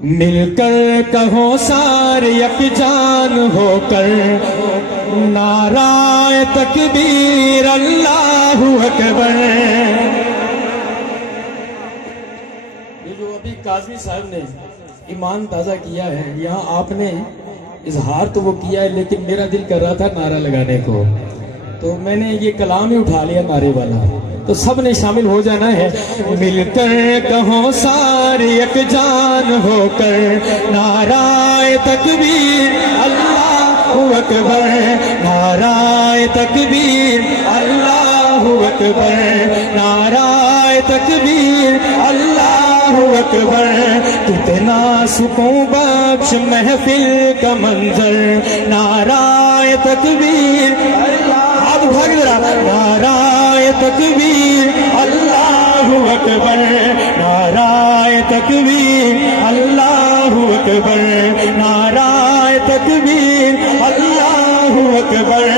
مل کر کہو سارے یکجان ہو کر نعرہ تکبیر اللہ اکبر۔ یہ جو ابھی قاضی صاحب نے ایمان تازہ کیا ہے، یہاں آپ نے اظہار تو وہ کیا ہے لیکن میرا دل کر رہا تھا نعرہ لگانے کو، تو میں نے یہ کلام ہی اٹھا لیا نعرے والا، تو سب نے شامل ہو جانا ہے۔ مل کر کہو سارے یکجان ہو کر نعرہ تکبیر اللہ اکبر، نعرہ تکبیر اللہ اکبر، نعرہ تکبیر اللہ اکبر۔ کتنا سکون بخش محفل کا منظر، نعرہ تکبیر ہاتھ اٹھا کے ذرا، نعرہ تکبیر اللہ اکبر، نعرہ تکبیر اللہ اکبر، نعرہ تکبیر اللہ اکبر۔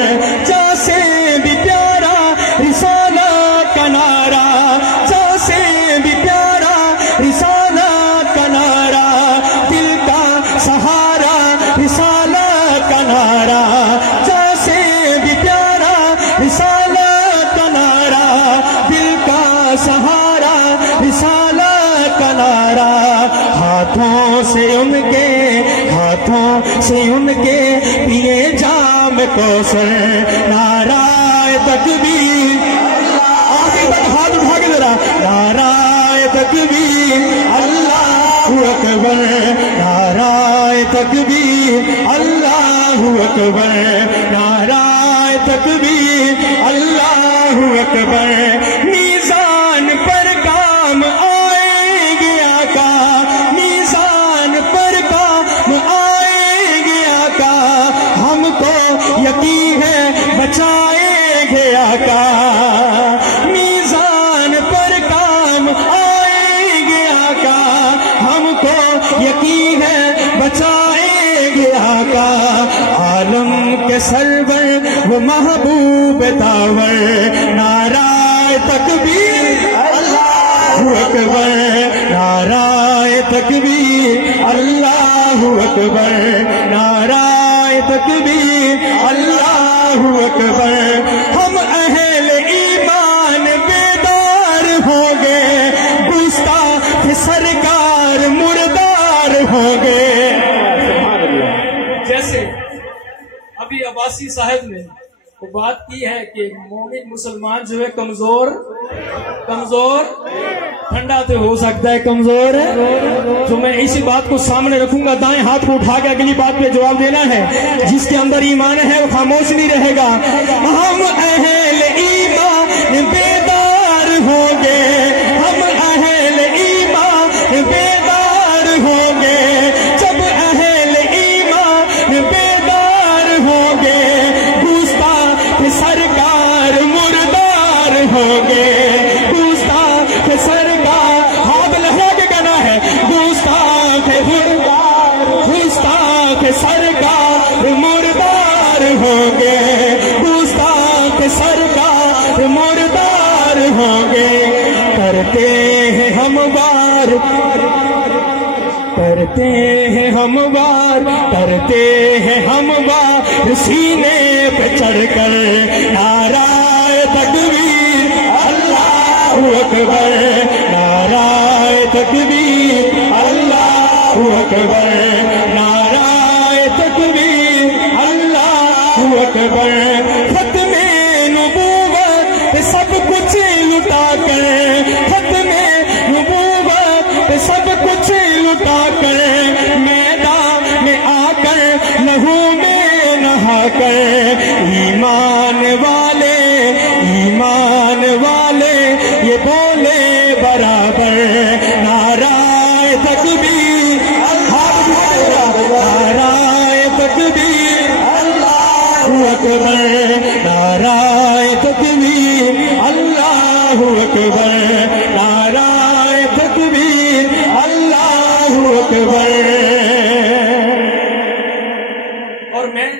جہاں سے بھی پیارا رسالہ کا نعرہ، جہاں سے بھی پیارا رسالہ کا نعرہ، دل کا سہارا رسالہ کا نعرہ، جہاں سے بھی پیارا رسالہ کا نعرہ، دل کا سہارا رسالہ کا نعرہ۔ ہاتھوں سے ان کے پیے جام کوثر، نعرہ تکبیر آخر تک ہاتھ اٹھا کے ذرا، نعرہ تکبیر اللہ اکبر، نعرہ تکبیر اللہ اکبر، نعرہ تکبیر اللہ اکبر۔ میزان پر کام آئیں گے آقا، میزان پر کام آئیں گے آقا، ہم کو یقین ہے بچائیں گے آقا۔ میزان پر کام آئیں گے آقا، ہم کو یقین ہے بچائیں گے آقا۔ عالم کے سرور وہ محبوب داور، نعرہ تکبیر اللہ اکبر، نعرہ تکبیر اللہ اکبر، نعرہ تکبیر اللہ اکبر۔ ہم اہل ایمان بیدار ہوں گے، گستاخ سرکار مردار ہوں گے۔ جیسے ابھی عباسی صاحب نے وہ بات کی ہے کہ مومن مسلمان جو ہے کمزور ٹھنڈا تو ہو سکتا ہے کمزور ہے، تو میں اسی بات کو سامنے رکھوں گا، دائیں ہاتھ کو اٹھا کے اگلی بات پہ جواب دینا ہے۔ جس کے اندر ایمان ہے وہ خاموش نہیں رہے گا۔ ہم اہل ایمان بیدار ہوں گے، ہم اہل ایمان بیدار ہوں گے، جب اہل ایمان بیدار ہوں گے، گستاخ سرکار مردار ہوں گے، گستاخ سرکار ہاتھ لہرا کے کہنا ہے، گستاخ سرکار مردار ہوں گے، گستاخ سرکار مردار ہوں گے۔ کرتے ہیں ہم وار، کرتے ہیں ہم وار، کرتے ہیں ہم وار، سینے پہ چڑھ کر نعرہ تکبیر اللہ اکبر، نعرہ تکبیر اللہ اکبر، نعرہ تکبیر اللہ اکبر۔ ختم نبوت سب کچھ لٹا کر، ختم نبوت سب کچھ لٹا کر، میدان میں آ کر لہو میں نہا کر، ایمان والے یہ بولے برابر، نعرہ تکبیر نعرہ تکبیر اللہ اکبر، نعرہ تکبیر اللہ اکبر، نعرہ تکبیر اللہ اکبر۔ اور میں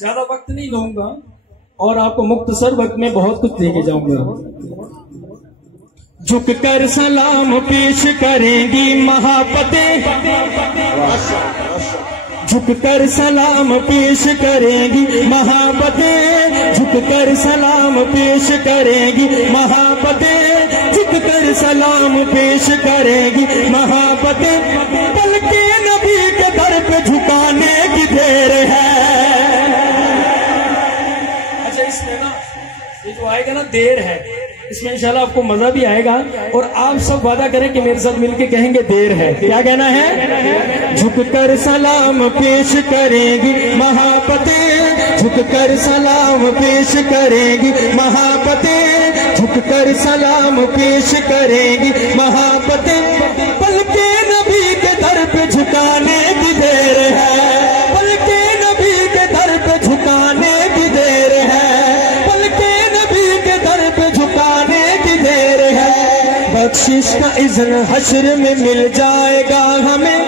زیادہ وقت نہیں لوں گا اور آپ کو مختصر وقت میں بہت کچھ دے کے جاؤں گا۔ جھک کر سلام پیش کریں گی محبتیں، جھک کر سلام پیش کریں گی محبتیں، جھک کر سلام پیش کریں گی محبتیں، جھک کر سلام پیش کریں گی محبتیں، بلکہ نبی کے در پہ جھکانے کی دیر ہے۔ اچھا اس میں نا یہ جو آئے گا نا دیر ہے، اس میں انشاءاللہ آپ کو مزہ بھی آئے گا، اور آپ سب وعدہ کریں کہ میرے ساتھ مل کے کہیں گے دیر ہے۔ کیا کہنا ہے؟ جھک کر سلام پیش کریں گی محبتیں، جھک کر سلام پیش کریں گی محبتیں، جھک کر سلام پیش کریں گی محبتیں، بلکہ نبی کے در پہ جھکانے کی دیر ہے، بلکہ نبی کے در پہ جھکانے کی دیر ہے، بلکہ نبی کے در پہ جھکانے کی دیر ہے۔ بخشش کا اذن حشر میں مل جائے گا ہمیں،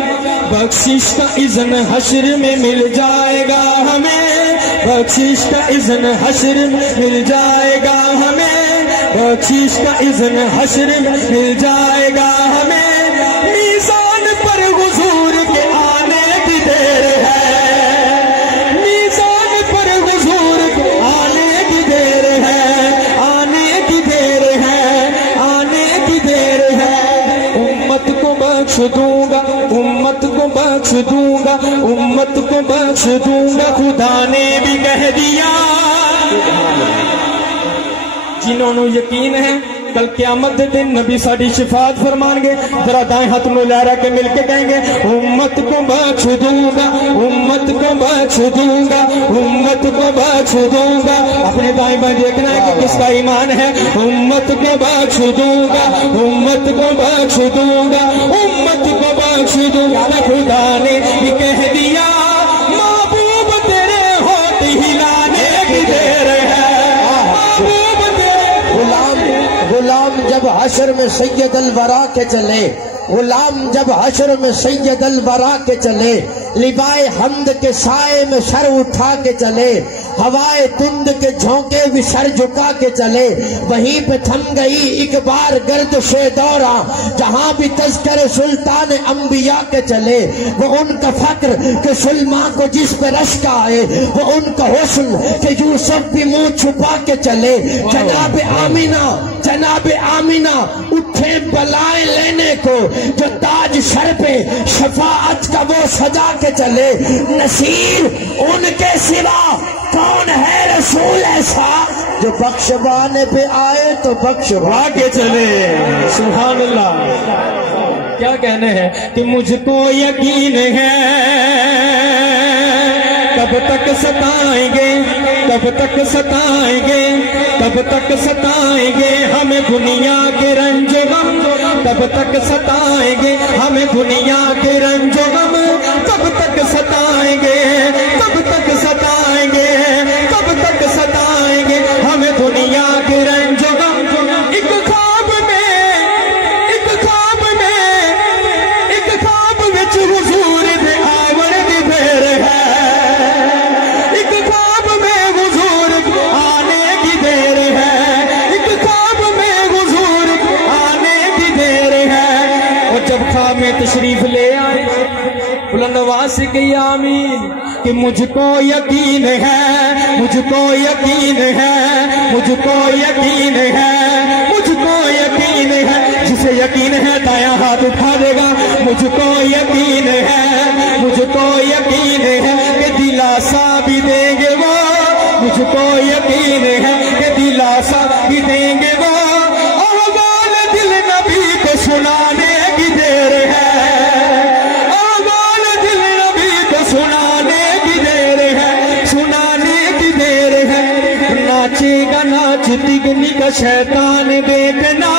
بخشش کا اذن حشر میں مل جائے گا ہمیں، بخشش کا اذن حشر میں مل جائے گا ہمیں، بخشش کا اذن حشر میں مل جائے گا ہمیں، میزان پر حضور کے آنے کی دیر ہے، میزان پر حضور کے آنے کی دیر ہے، آنے کی دیر ہے، آنے کی دیر ہے۔ امت کو بخش دوں گا، امت کو بخش دوں گا، امت کو بخش دوں گا، خدا نے بھی کہہ دیا۔ جنہوں نے یقین ہے کل قیامت دے دن نبی ساری شفاعت فرمان گے، ذرا دائیں ہاتھ میں لہرا کے مل کے کہیں گے امت کو بخش دوں گا، امت کو بخش دوں گا، امت کو بخش دوں گا۔ اپنے دائیں بائیں دیکھنا ہے کہ کس کا ایمان ہے۔ امت کو بخش دوں گا، امت کو بخش دوں گا، امت کو بخش دوں گا، خدا نے بھی کہہ دیا۔ محبوب تیرے ہوت ہلانے کی دیر ہے، محبوب تیرے غلام جب حشر میں سید الورا کے چلے، غلام جب حشر میں سید الورا کے چلے، لبائے حمد کے سائے میں سر اٹھا کے چلے، ہوائے تند کے جھونکے بھی سر جھکا کے چلے، وہیں پہ تھم گئی ایک بار گردش دورہ، جہاں بھی تذکر سلطان انبیاء کے چلے۔ وہ ان کا فقر کہ سلما کو جس پہ رشک آئے، وہ ان کا حسن کہ یوسف بھی منہ چھپا کے چلے۔ جناب آمینہ، جناب آمینہ اٹھے بلائیں لینے کو، جو تاج سر پہ شفاعت کا وہ سجا کے چلے۔ نصیر ان کے سوا کون ہے رسول ایسا، جو بخشوانے پہ آئے تو بخشوا کے چلے۔ سبحان اللہ۔ کیا کہنے ہیں کہ مجھ کو یقین ہے کب تک ستائیں گے، کب تک ستائیں گے، کب تک ستائیں گے ہمیں دنیا کے رنج غم، کب تک ستائیں گے ہمیں دنیا کے رنج غم، کب تک ستائیں گے، کب تک ستائیں گے، کب تک ستائیں گے ہمیں دنیا کے رنج غم۔ ایک خواب میں، ایک خواب میں، ایک خواب وچ حضور دے آون دی دیر ہے، ایک خواب میں حضور آنے کی دیر ہے، ایک خواب میں حضور آنے کی دیر ہے۔ اور جب خواب میں تشریف لے آئے بلند آواز سے کہی آمین کہ مجھ کو یقین ہے، مجھ کو یقین ہے، مجھ کو یقین ہے، مجھ کو یقین ہے۔ جسے یقین ہے دایاں ہاتھ اٹھا دے گا۔ مجھ کو یقین ہے، مجھ کو یقین ہے کہ دلاسا بھی دیں گے وہ، مجھ کو یقین ہے کہ دلاسا بھی دیں گے وہ۔ احوال دل نبی کو سنانے کی دیر ہے، احوال دل نبی کو سنانے کی دیر ہے، سنانے کی دیر ہے۔ ناچے گا ناچ تگنی کا شیطان دیکھنا،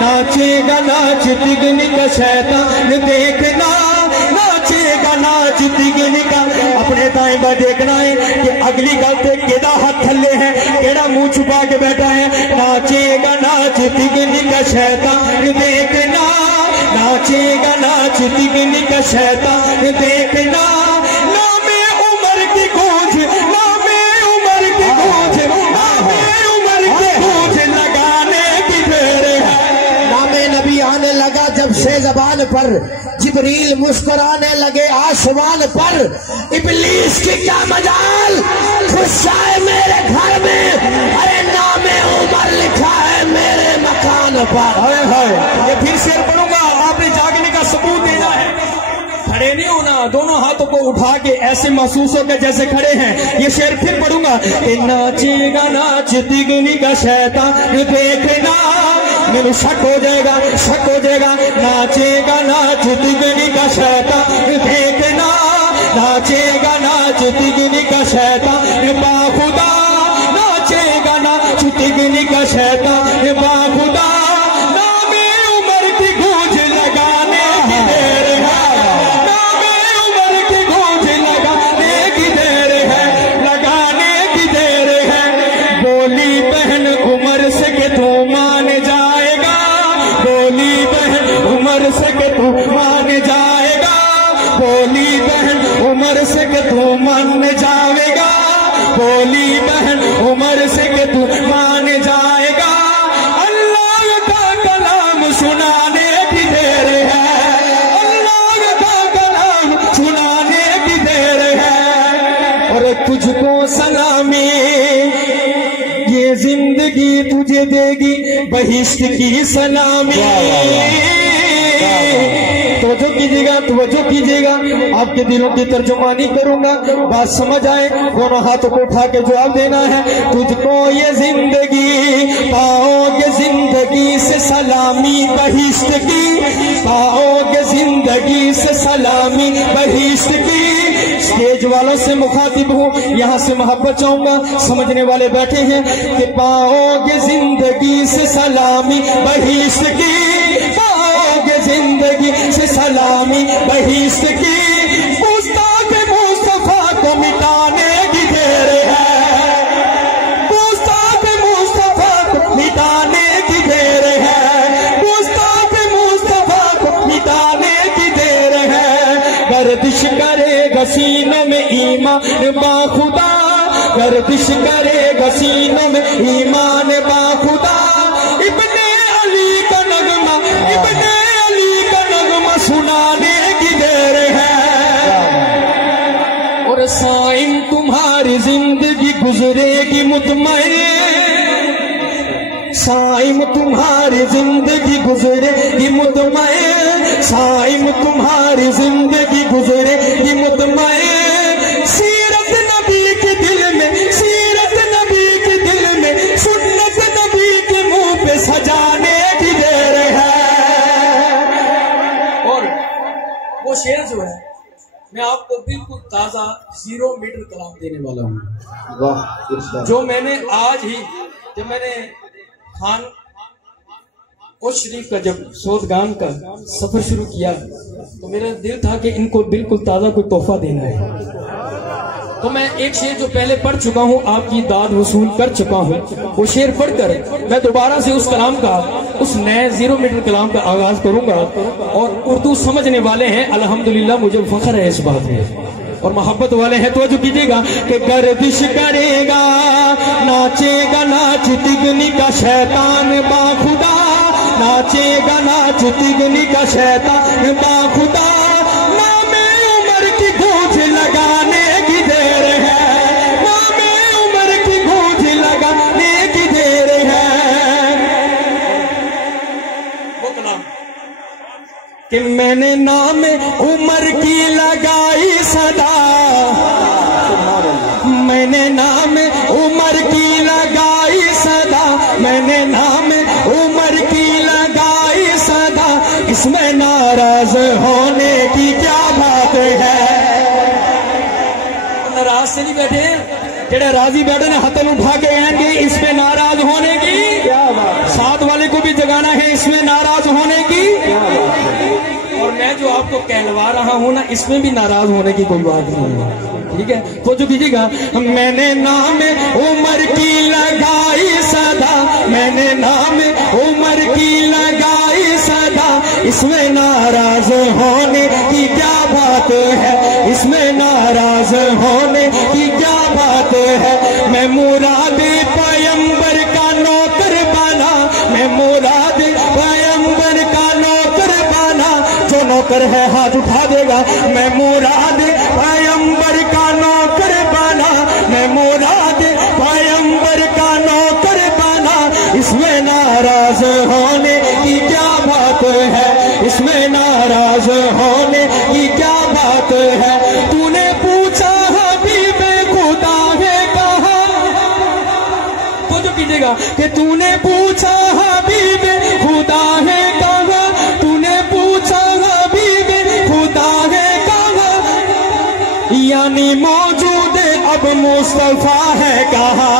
ناچے گا ناچ تگنی کا شیطان دیکھنا، ناچے گا ناچ تگنی کا۔ اپنے دائیں بائیں دیکھنا ہے کہ اگلی گل تے کیڑا ہاتھ تھلے ہے، کیڑا منہ چھپا کے بیٹھا ہے۔ ناچے گا ناچ تگنی کا شیطان دیکھنا، ناچے گا ناچ تگنی کا شیطان دیکھنا۔ نام عمر کی گونج، نام عمر کی گونج، نام عمر کی گونج لگانے کی دیر ہے، پر، جبریل مسکرانے لگے آسمان پر، ابلیس کی کیا مجال، خوش آئے میرے گھر میں، ارے نام عمر لکھا ہے میرے مکان پر۔ یہ پھر شعر پڑھوں گا، آپ نے جاگنے کا ثبوت دینا ہے۔ کھڑے نہیں ہونا، دونوں ہاتھوں کو اٹھا کے ایسے محسوس ہو کے جیسے کھڑے ہیں۔ یہ شعر پھر پڑھوں گا کہ ناچے گا ناچ دگنی کا شیطان دیکھنا، میرے شک ہو جائے گا، شک ہو جائے گا، ناچے گا ناچ دگنی کا شیطان دیکھنا، ناچے گا ناچ دگنی کا شیطان باخدا، ناچے گا ناچ دگنی کا شیطان باخدا، نام عمر کی گونج لگانے کی دیر ہے، نام عمر کی گونج لگانے کی دیر ہے، لگانے کی دیر ہے۔ بولی بہن عمر سے کہ تو مان جائے گا، بولی بہن عمر سے کہ تو مان جائے گا، بولی بہن عمر سے کہ تو مان جائے گا، بولی بہن عمر سے کہ تو مان جائے گا، اللہ کا کلام سنانے کی دیر ہے، اللہ کا کلام سنانے کی دیر ہے۔ اور تجھ کو سلامی یہ زندگی تجھے دے گی بہشت کی سلامی۔ توجہ کیجیے گا، توجہ کیجیے گا، آپ کے دلوں کی ترجمانی کروں گا، بات سمجھ آئے، دونوں ہاتھوں کو اٹھا کے جواب دینا ہے۔ تجھ کو یہ زندگی پاؤ گے زندگی سے سلامی بہشت کی، پاؤ گے زندگی سے سلامی بہشت کی۔ اسٹیج والوں سے مخاطب ہوں، یہاں سے محبت چاہوں گا، سمجھنے والے بیٹھے ہیں کہ پاؤ گے زندگی سے سلامی بہشت کی، پاؤ گے زندگی سے سلامی بہشت کی، گستاخ مصطفیٰ کو مٹانے کی دیر ہے، گستاخ مصطفیٰ کو مٹانے کی دیر ہے، گستاخ مصطفیٰ کو مٹانے کی دیر ہے۔ گردش کرے گا سینوں میں ایمان باخدا، گردش کرے گا سینوں میں ایمان باخدا، ابن علی کا نغمہ، ابن علی کا نغمہ سنانے کی دیر ہے۔ اور سائم تمہاری زندگی گزرے گی مطمئن، سائم تمہاری زندگی گزرے گی مطمئن، سائم تمہاری زندگی گزرے گی مطمئن، سیرت نبی کے دل میں، سیرت نبی کے دل میں، سنت نبی کے منہ پہ سجانے کی دیر ہے۔ اور وہ شعر جو ہے میں آپ کو بالکل تازہ 0 میٹر کلام دینے والا ہوں، جو میں نے آج ہی جب میں نے خان کوچ شریف کا جب سودگان کا سفر شروع کیا تو میرا دل تھا کہ ان کو بالکل تازہ کوئی تحفہ دینا ہے، تو میں ایک شعر جو پہلے پڑھ چکا ہوں، آپ کی داد وصول کر چکا ہوں، وہ شعر پڑھ کر میں دوبارہ سے اس کلام کا، اس نئے 0 میٹر کلام کا آغاز کروں گا۔ اور اردو سمجھنے والے ہیں الحمدللہ، مجھے فخر ہے اس بات میں، اور محبت والے ہیں توجہ کیجیے گا کہ گردش کرے گا ناچے گا ناچ تگنی کا شیطان باخدا، ناچے گا ناچ تگنی کا شیطان باخدا، نام عمر کی گونج لگانے کی دیر ہے، نام عمر کی گونج لگانے کی دیر ہے۔ وہ کلام کہ میں نے نام عمر کی لگائی صدا، میں نے نام عمر کی لگائی صدا، میں نے نام عمر کی لگائی صدا، اس میں ناراض ہونے کی کیا بات ہے۔ ناراض سے نہیں بیٹھے، جڑے راضی بیٹھے نے ہاتھ اٹھا کے کہیں گے اس میں ناراض ہونے کی کیا بات، ساتھ والے کو بھی جگانا ہے اس میں ناراض ہونے کی کیا بات۔ اور میں جو آپ کو کہلوا رہا ہوں نا، اس میں بھی ناراض ہونے کی کوئی بات نہیں ہے، ٹھیک ہے؟ تو جو کیجیے گا، میں نے نام عمر کی لگائی صدا، میں نے نام عمر کی لگائی صدا، اس میں ناراض ہونے کی کیا بات ہے، اس میں ناراض ہونے کی کیا بات ہے۔ میں مراد پیغمبر کا نوکر بنا، میں مراد پیغمبر کا نوکر بنا، جو بنا، میں مراد پیغمبر کا نوکر بنا، میں مراد پیغمبر کا نوکر بنا، اس میں ناراض ہونے کی کیا بات ہے، اس میں ناراض ہونے کی کیا بات ہے؟ تو نے پوچھا حبیب خدا ہے کہاں، تو جو کیجئے گا کہ تو نے پوچھا حبیب خدا ہے کہاں، تو نے پوچھا حبیب خدا ہے کہاں، یعنی موجود اب مصطفیٰ ہے کہاں،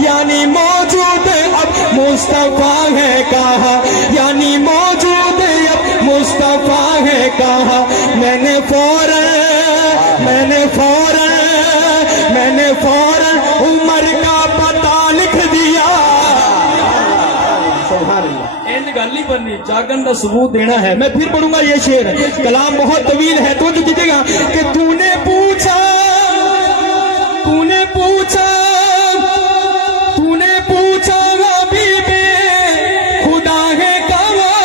یعنی موجود اب مصطفیٰ ہے کہاں، یعنی موجود اب مصطفیٰ ہے کہاں؟ میں نے فوراً عمر کا پتہ لکھ دیا۔ گل نہیں بننی، جاگن کا ثبوت دینا ہے۔ میں پھر پڑھوں گا یہ شعر، کلام بہت طویل ہے، تو جو کہتے گا کہ تو نے پوچھا حبیب خدا ہے کہاں،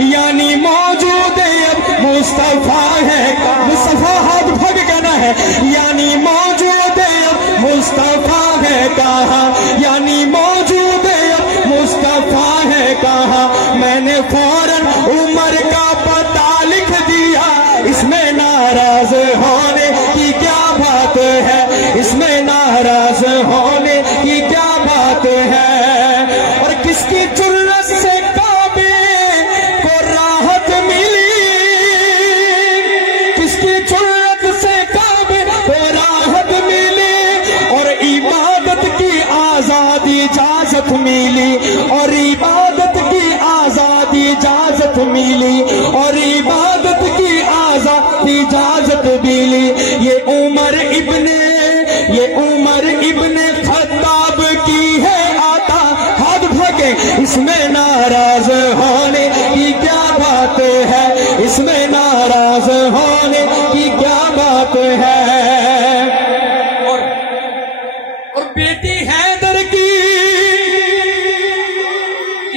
یعنی موجود اب مصطفیٰ ہے کہاں، مصطفیٰ ہاتھ بھگ کہنا ہے، یعنی موجود اب مصطفیٰ ہے کہاں، یعنی موجود اب مصطفیٰ ہے کہاں؟ میں نے فوراً عمر کا پتہ لکھ دیا، اس میں ناراض ہونے کی کیا بات ہے، اس میں ناراض ہونے کی کیا بات ہے؟ اور کس کی جرأت سے کعبے کو راحت ملی، کس کی جرأت سے کعبے کو راحت ملی، اور عبادت کی آزادی اجازت ملی، اور عبادت کی آزادی اجازت ملی، اور عبادت کی آزادی اجازت ملی۔ یہ عمر ابن خطاب کی ہے آتا، ہاتھ بھگے، اس میں ناراض ہونے کی کیا بات ہے، اس میں ناراض ہونے کی کیا بات ہے؟ اور بیٹی حیدر کی،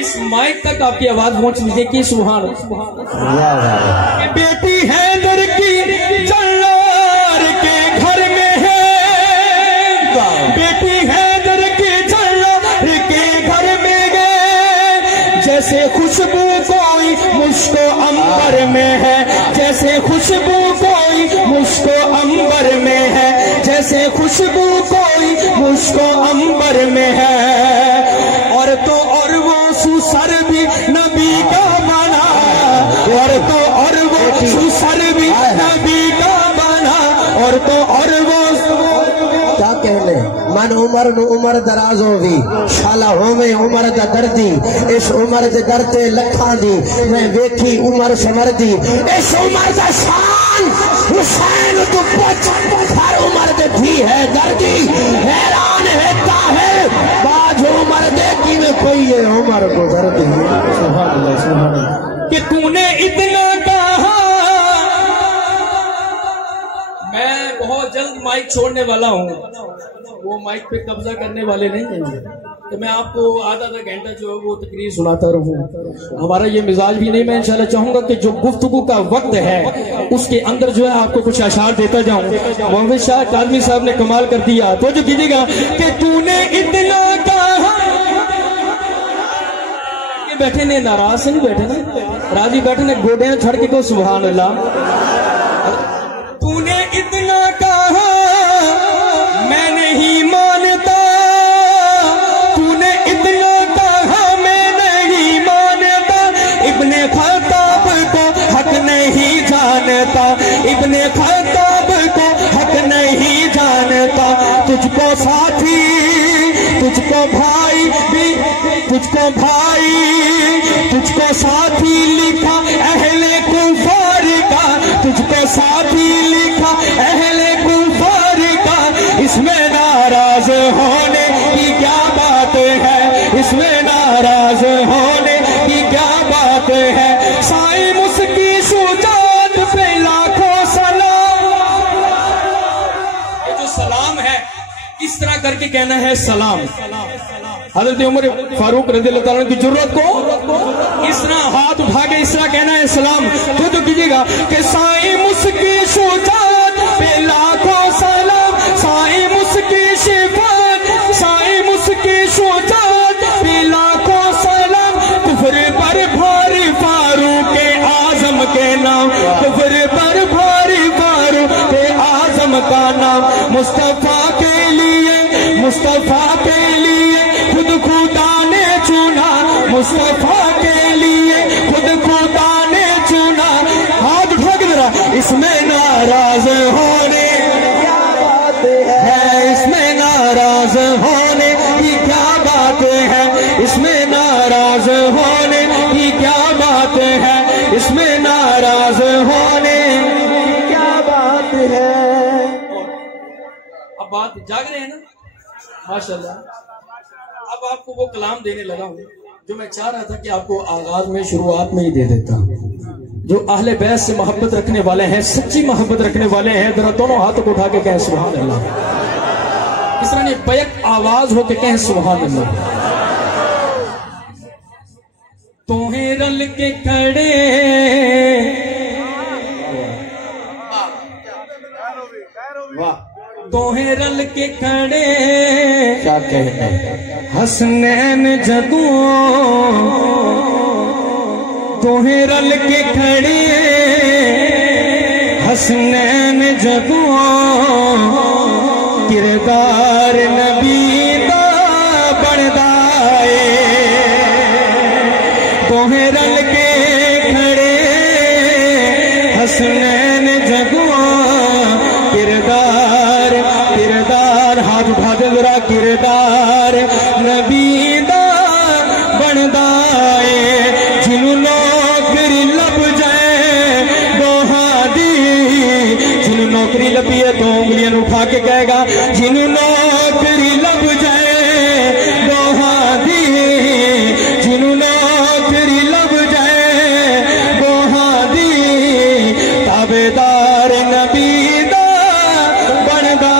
اس مائک تک آپ کی آواز پہنچ لیجیے کہ سبحان اللہ، بیٹی حیدر کی جلار کے گھر میں ہے، بیٹی حیدر کی جلار کے گھر میں گئے، جیسے خوشبو کوئی مشک و عنبر میں ہے، جیسے خوشبو کوئی مشک و عنبر میں ہے، جیسے خوشبو کوئی مشک و عنبر میں ہے، اور تو اور وہ سسر بھی نبی کا بنا، اور تو اور وہ سسر بھی نبی کا بنا، اور تو اور وہ کیا کہنے من عمر نو عمر دراز ہوگی، شالا ہوویں عمر دا دردی، اس عمر دے درتے لکھاں دی، میں ویکھی عمر سمر دی، اس عمر دا شان حسین تو پچھ ہر عمر دے بھی ہے دردی، حیران ہے طاہر باج عمر دے کی میں کوئی ہے عمر کو دردی۔ سبحان اللہ سبحان اللہ، کہ تو نے اتنا کہا۔ میں بہت جلد مائک چھوڑنے والا ہوں، وہ مائک پہ قبضہ کرنے والے نہیں ہیں، کہ میں آپ کو آدھا گھنٹہ جو ہے وہ تقریر سناتا رہوں، ہمارا یہ مزاج بھی نہیں۔ میں انشاءاللہ چاہوں گا کہ جو گفتگو کا وقت ہے اس کے اندر جو ہے آپ کو کچھ اشعار دیتا جاؤں۔ محمد شاہ کاظمی صاحب نے کمال کر دیا، تو جو کیجیے گا کہ تو نے اتنا کہا، یہ بیٹھے نے ناراض سے نہیں بیٹھے نا، راضی بیٹھے نے گوڑیاں چھڑ کے کو سبحان اللہ۔ تو نے اتنا کہا میں نہیں مانتا، تو نے اتنا کہا میں نہیں مانتا، ابن خطاب کو حق نہیں جانتا، ابن خطاب کو حق نہیں جانتا، تجھ کو ساتھی، تجھ کو بھائی بھی، تجھ کو بھائی، تجھ کو ساتھی لکھا اہل کفار کا، تجھ کو ساتھی لکھا اہل کفار کا، اس میں ناراض ہونے کی کیا بات ہے، اس میں ناراض ہونے کی کیا بات ہے؟ سائم اس کی شجاعت پہ لاکھوں سلام، یہ جو سلام ہے اس اس طرح کر کے کہنا ہے سلام. حضرت عمر فاروق رضی اللہ تعالیٰ کی جرت کو اس طرح ہاتھ اٹھا کے اس طرح کہنا ہے سلام. تو کیجیے گا کہ سائیں مسکی شجاعت پہ لاکھوں سلام، سائیں مسکی شفاعت، سائیں مسکی شجاعت پہ لاکھوں سلام. کفر پر بھاری فاروق اعظم کے نام، کفر پر بھاری فاروق اعظم کا نام. مصطفیٰ کے لیے، مصطفیٰ کے لیے خود خدا نے چنا، مصطفیٰ کے لیے خود خدا نے چنا. ہاتھ اٹھا کے ذرا اس میں ناراض ہونے کیا بات ہے، اس میں ناراض ہونے کی کیا بات ہے، اس میں ناراض ہونے کی کیا بات ہے، اس میں ناراض ہونے کی کیا بات ہے. اب بات جاگ رہے ہیں نا ماشاءاللہ. اب آپ کو وہ کلام دینے لگا ہوں جو میں چاہ رہا تھا کہ آپ کو آغاز میں شروعات میں ہی دے دیتا. جو اہل بیت سے محبت رکھنے والے ہیں، سچی محبت رکھنے والے ہیں، ذرا دونوں ہاتھوں کو اٹھا کے کہیں سبحان اللہ. اس طرح نہیں بیک آواز ہو کے کہیں سبحان اللہ. توہیں رل کے کھڑے توہیں رل کے کھڑے کیا کہنا حسنین جگوں، توہیں رل کے کھڑے حسنین جگوں. کردار نبی دا بڑھدا ہے، توہیں رل کے کھڑے حسنین جگوں. کردار کردار ہاتھ اٹھا دے ذرا، کردار نبی دا بندا ہے. جنوں نوکری لب جائے دوہاں دی، جنوں نوکری لبی ہے تو انگلیاں اٹھا کے کہے گا جنوں نوکری لب جائے دوہاں دی، جنوں نوکری لب جائے دوہاں دی. تابعدار نبی دا بندا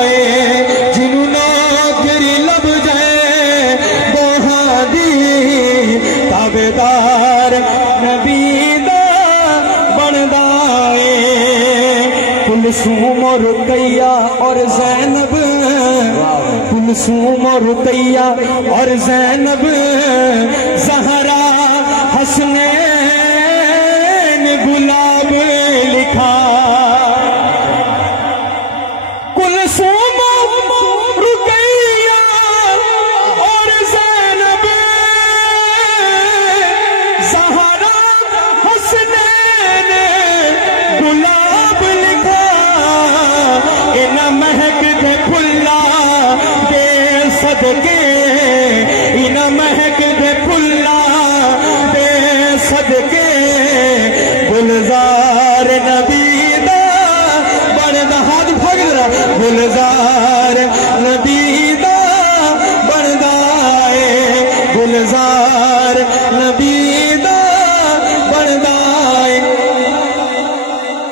ہے، جنوں نوکری لب جائے دوہاں دی. تابعدار نبی دا بندا ہے. کلثوم اور رقیہ اور زینب، کلثوم اور رقیہ اور زینب، زہرا حسنین گلاب لکھا. کلثوم رقیہ اور زینب، زہرا حسنین گلاب لکھا. انہ مہک دے پھلا دے صدقے، انہ مہک دے پھلا دے صدقے. گلزار نبی دا بندا، ہاتھ اٹھا کے ذرا، گلزار نبی دا بندا ہے، گلزار نبی دا بندا ہے.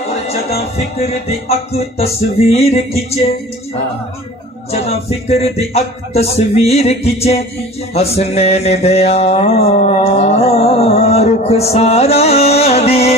اور جداں فکر دی اک تصویر کھچے، جداں فکر دی اک تصویر کھچے، حسنین دیا رخ سارا دی.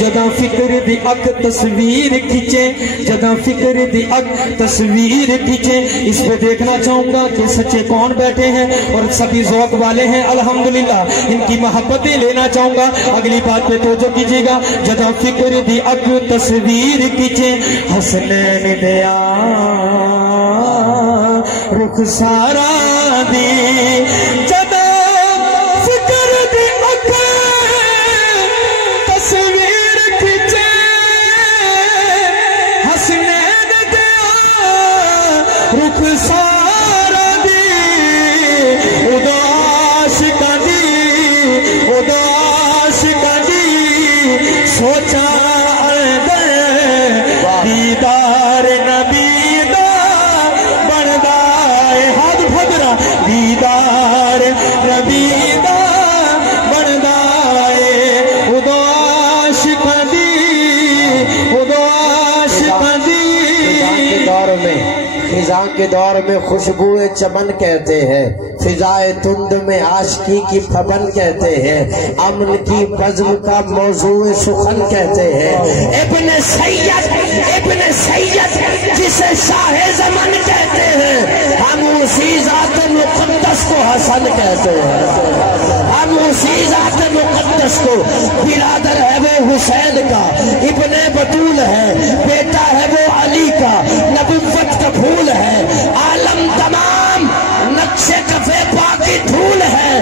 جداں فکر دی اک تصویر کھچے، جداں فکر دی اک تصویر کھچے. اس پہ دیکھنا چاہوں گا کہ سچے کون بیٹھے ہیں اور سبھی ذوق والے ہیں الحمدللہ. ان کی محبتیں لینا چاہوں گا. اگلی بات پہ توجہ کیجیے گا. جداں فکر دی اک تصویر کھچے، حسنین دیا رخ سارا دی. جداں فکر دی اک تصویر کھچے، حسنین دیا رخ سارا دی. ادو عاشقاں دی، ادو عاشقاں دی سوچا اندر دیدار نبی دا بندا ہے. ہاتھ اٹھا کے دیدار نبی دا بندا ہے. ادو عاشقاں دی، ادو عاشقاں دی. دور میں خزاں کے دور میں خوشبوئے چمن کہتے ہیں، فضائے تند میں عاشقی کی پھبن کہتے ہیں، امن کی بزم کا موضوع سخن کہتے ہیں۔ ابن سید جسے شاہ زمن کہتے ہیں، ہم اسی ذات مقدس کو حسن کہتے ہیں، ہم اسی ذات مقدس کو، برادر ہے وہ حسین کا، ابن بطول ہے، بیٹا ہے وہ علی کا، نبوت کا پھول ہے، عالم تمام نقشے کفے پاکی دھول ہے،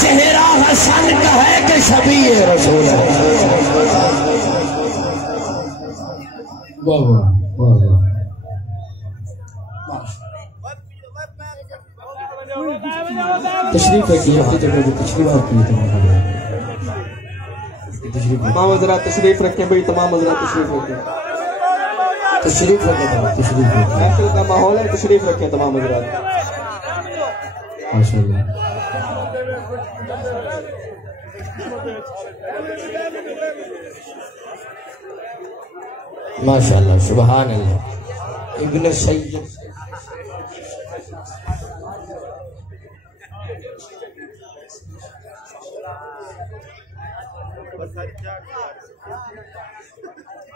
چہرہ حسن کا ہے کہ شبیہ رسول ہے۔ واہ واہ واہ واہ۔ تشریف رکھیے اپنی جگہ جو تشریفات کی تمام حضرات تشریف رکھیں بھائی، تمام حضرات تشریف رکھیں، تشریف رکھیں، تشریف رکھیے محفل کا ماحول ہے، تشریف رکھیں تمام حضرات۔ ماشاء اللہ۔ ماشاءاللہ، سبحان اللہ۔ ابن سید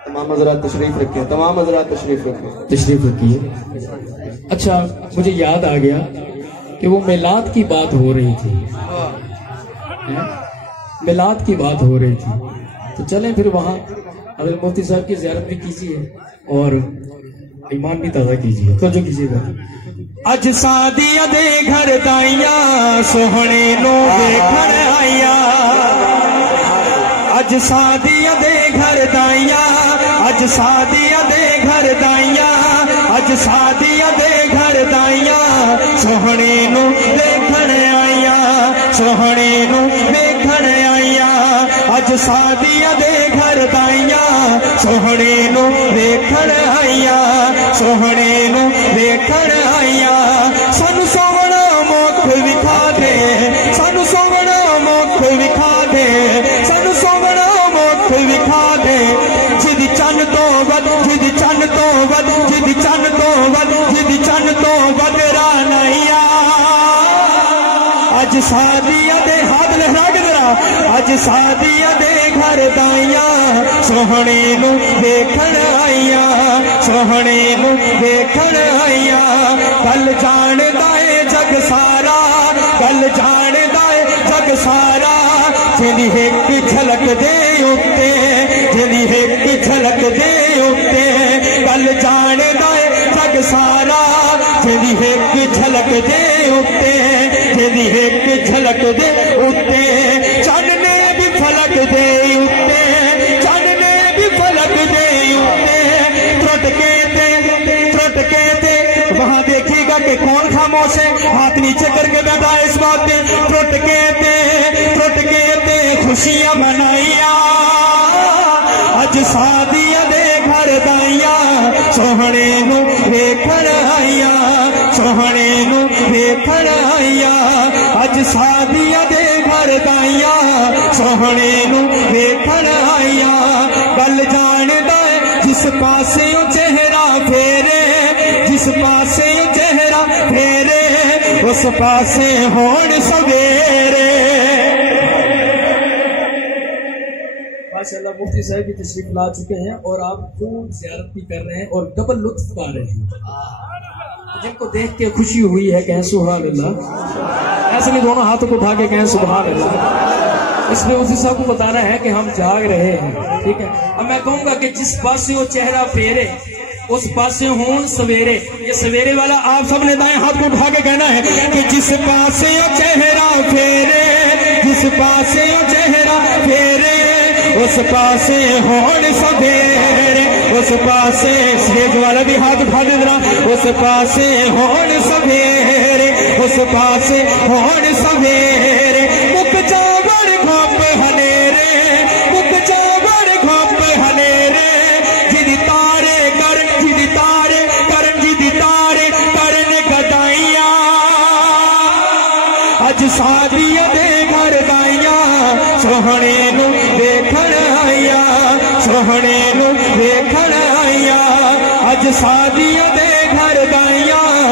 تمام حضرات تشریف رکھیں، تمام حضرات تشریف رکھیں، تشریف رکھیے۔ اچھا مجھے یاد آ گیا کہ وہ میلاد کی بات ہو رہی تھی، میلاد کی بات ہو رہی تھی، تو چلیں پھر وہاں حضرت مفتی صاحب کی زیارت بھی کیجیے اور ایمان بھی تازہ کیجیے۔ تو جو کیجیے گا اج سادیاں دے گھر دائیاں سوہنے نو دیکھن آئیاں، اج سادیاں دے گھر دائیاں، اج سادیاں دے گھر دائیاں، اج سادیاں دے گھر دائیاں سوہنے نو دیکھن آئیاں، سوہنے نو دیکھن آئیاں، اج سادیاں دے گھر دائیاں سوہنے نو دیکھن آئیاں، سوہنے نو دیکھن آئیاں، سانو سوہنا مکھ وکھا دے، سانو سوہنا مکھ وکھا دے، سانو سوہنا مکھ وکھا دے، جدی چن تو ود، جدی چن تو ود، جدی چن تو ود، جدی چن تو ود رانائیا، اج سادیاں دے ہاتھ لہرا کے ذرا، اج سادیاں دے گھر دائیاں سوہنے نو دیکھن آئیاں، سوہنے نو دیکھن آئیاں، کل جان دائے جگ سارا، کل جان دائے جگ سارا، جدی ایک جھلک دے اتے، جدی ایک جھلک دے اتے، کل جان دائے جگ سارا، جدی ایک جھلک دے اتے، جدی ایک جھلک دے اتے، چن نے بھی فلک دے اتے، چن نے بھی فلک دے اتے، ترٹ کے تے وہاں دیکھے گا کہ کون خاموش ہے، ہاتھ نیچے کر کے بیٹھا اس بات پہ، ترٹ کے تے خوشیاں منائیاں، اج سادیاں دے گھر دائیاں سوہنے نو دیکھن آئیاں، سوہنے نو دیکھن آئیاں، اج سادیاں دے گھر دائیاں سوہنے نو دیکھن آئیاں، گل جان دائے جس پاسے چہرہ پھیرے، جس پاسے چہرہ پھیرے، اس پاسے ہون سویرے۔ ماشاءاللہ مفتی صاحب بھی تشریف لا چکے ہیں اور آپ خوب زیارت بھی کر رہے ہیں اور ڈبل لطف پا رہے ہیں، جن کو دیکھ کے خوشی ہوئی ہے کہیں سبحان اللہ، ایسے نہیں دونوں ہاتھوں کو اٹھا کے کہیں سبحان اللہ۔ اس میں مفتی صاحب کو بتانا ہے کہ ہم جاگ رہے ہیں، ٹھیک ہے۔ اب میں کہوں گا کہ جس پاسے وہ چہرہ پھیرے اس پاسے ہون سویرے، یہ سویرے والا آپ سب نے دائیں ہاتھ کو اٹھا کے کہنا ہے کہ جس پاسے وہ چہرہ پھیرے، جس پاسے وہ چہرہ پھیرے، اس پاسے ہون سویرے، اس پاسے سیج والا بھی ہاتھ اٹھا دے ذرا، اس پاسے ہون سویرے، اس پاسے ہون سویرے، مک چاور گھپ ہنیرے، مک چاور گھپ ہنیرے، جدی تارے کر، جدی تارے کرن، جدی تارے کرن گدائیاں، اج سادیاں دے گھر دائیاں سوہنے نو دیکھن آئیاں، سوہنے نو دیکھن آئیاں، اج سادیاں دے گھر دائیاں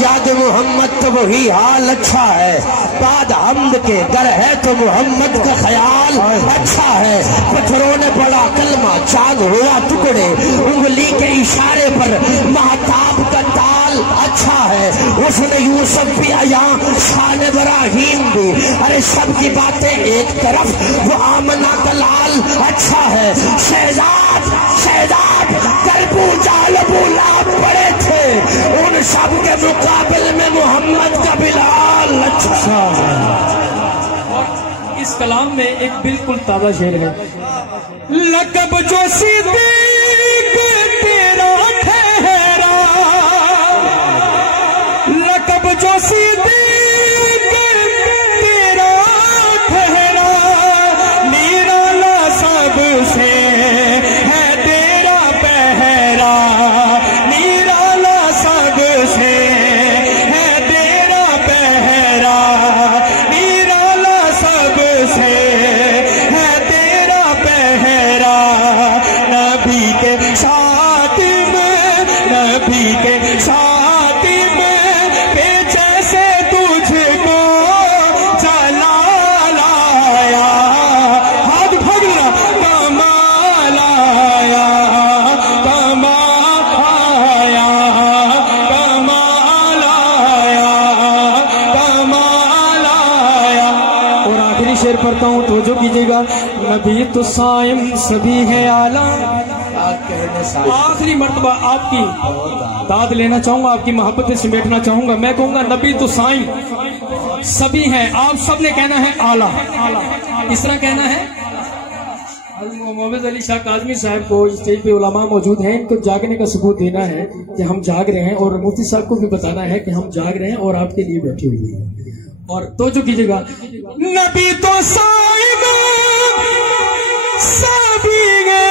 یاد محمد تو وہی حال اچھا ہے، بعد حمد کے گر ہے تو محمد کا خیال اچھا ہے۔ پتھروں نے پڑا کلمہ چاند ہوا ٹکڑے، انگلی کے اشارے پر مہتاب کا تال اچھا ہے۔ اس نے یوسف بھی عیاں شان ابراہیم بھی، ارے سب کی باتیں ایک طرف، وہ آمنہ کا لال اچھا ہے۔ شہزاد شہزاد کربو جال ابو لہب پڑے تھے، ان سب کے مقابل میں محمد کا بلال اچھا ہے۔ اس کلام میں ایک بالکل تازہ شعر ہے، لقب جو صدیق تیرا ٹھہرا، لقب جو صدیق تیرا ٹھہرا، نرالا سب سے ہے تیرا پہرا، نرالا سب سے ہے تیرا پہرا، نرالا سب سے ہے تیرا پہرا۔ نبی کے ساتھ میں، نبی کے ساتھ میں، کہ جیسے تجھ کو جلال آیا، ہاتھ بھگنا کمال آیا، کمال آیا، کمال آیا، کمال آیا۔ اور آخری شعر پڑھتا ہوں، توجہ کیجیے گا، نبی تو سائم سبھی ہے اعلیٰ۔ آخری مرتبہ آپ کی داد لینا چاہوں گا، آپ کی محبت سمیٹنا چاہوں گا، میں کہوں گا نبی تو سائم سبھی ہیں، آپ سب نے کہنا ہے اعلیٰ، اس طرح کہنا ہے۔ محمد علی شاہ کاظمی صاحب کو اسٹیج پہ علماء موجود ہیں، ان کو جاگنے کا ثبوت دینا ہے کہ ہم جاگ رہے ہیں، اور مفتی صاحب کو بھی بتانا ہے کہ ہم جاگ رہے ہیں اور آپ کے لیے بیٹھے ہوئے ہیں۔ اور توجہ کیجیے گا، نبی تو سائم سبھی ہیں۔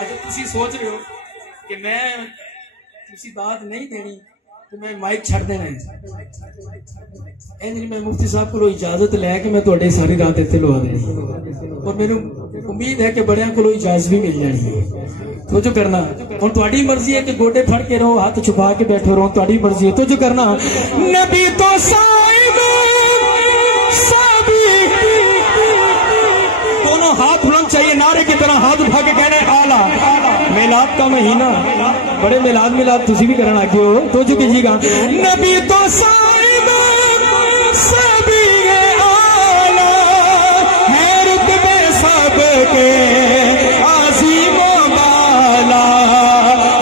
اچھا تسی سوچ رہے ہو کہ میں کسی بات نہیں دینی تو میں مائک چھڑ دینا ہے، میں مفتی صاحب کو اجازت لے کے میں تھوڑے ساری رات اتنے لوا دیں، اور میری امید ہے کہ بڑیاں کو اجازت بھی مل جانی ہے۔ تو جو کرنا اور تھوڑی مرضی ہے کہ گوڈے پھڑ کے رہو، ہاتھ چھپا کے بیٹھے رہو، تھوڑی مرضی ہے۔ تو جو کرنا، نبی تو سائم سبھی، دونوں ہاتھ بلند چاہیے، نعرے کی طرح ہاتھ اٹھا کے کہنا ہے اعلیٰ۔ میلاد کا مہینہ، بڑے میلاد تسی بھی کرنا آگے ہو، تو جو کیجیے گا، نبی تو سائم سبھی ہے اعلیٰ، ہے رتبے سب کے عظیم و بالا،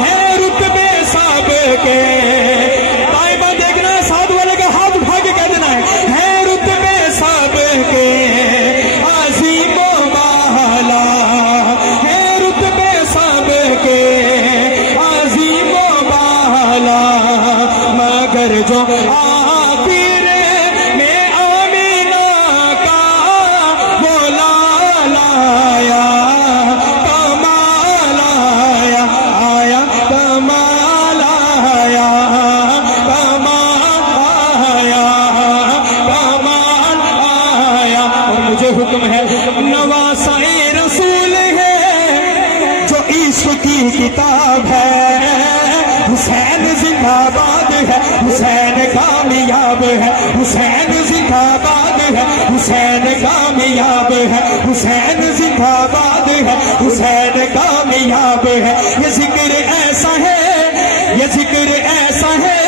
ہے رتبے سب کے، طائبہ دیکھنا ہے، ساتھ والے کا ہاتھ اٹھا کے کہہ دینا ہے رتبے سب کے عظیم و بالا، ہے رتبے سب کے عظیم و بالا، مگر جو آخر میں آمینہ کا وہ لال آیا، کمال آیا، آیا کمال آیا، کمال آیا، کمال آیا۔ اور مجھے حکم ہے، نواسہ رسول ہے جو عشق کی کتاب ہے، حسین زندہ باد ہے، حسین کامیاب ہے، حسین زندہ باد ہے، حسین کامیاب ہے، حسین زندہ باد ہے، حسین کامیاب ہے۔ یہ ذکر ایسا ہے، یہ ذکر ایسا ہے،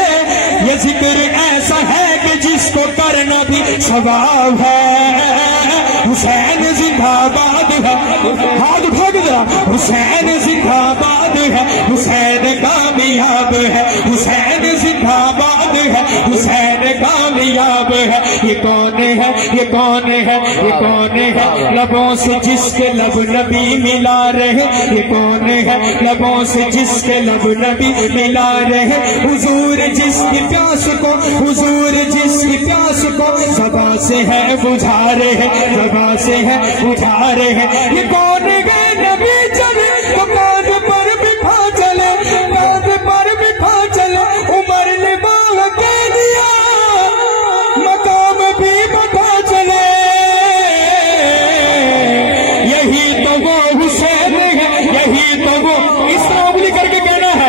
یہ ذکر ایسا ہے کہ جس کو کرنا بھی ثواب ہے۔ حسین زندہ باد ہے، ہاتھ اٹھا کے ذرا، حسین زندہ باد ہے، حسین کامیاب ہے، حسین زندہ باد ہے، حسین کامیاب ہے۔ یہ کون ہے، یہ کون ہے، یہ کون ہے لبوں سے جس کے لب نبی ملا رہے، یہ کون ہے لبوں سے جس کے لب نبی ملا رہے، حضور جس کی پیاس کو، حضور جس کی پیاس کو زباں سے ہے بجھا رہے، زباں سے ہے بجھا رہے۔ یہ کون ہے نبی چلے تو کاندھ پر بٹھا چلے، کاندھ پر بٹھا چلے، عمر نے باغ کے دیا مقام بھی بٹھا چلے۔ یہی تو وہ حسین ہے، یہی تو وہ، اس طرح اگلی کر کے کہنا ہے،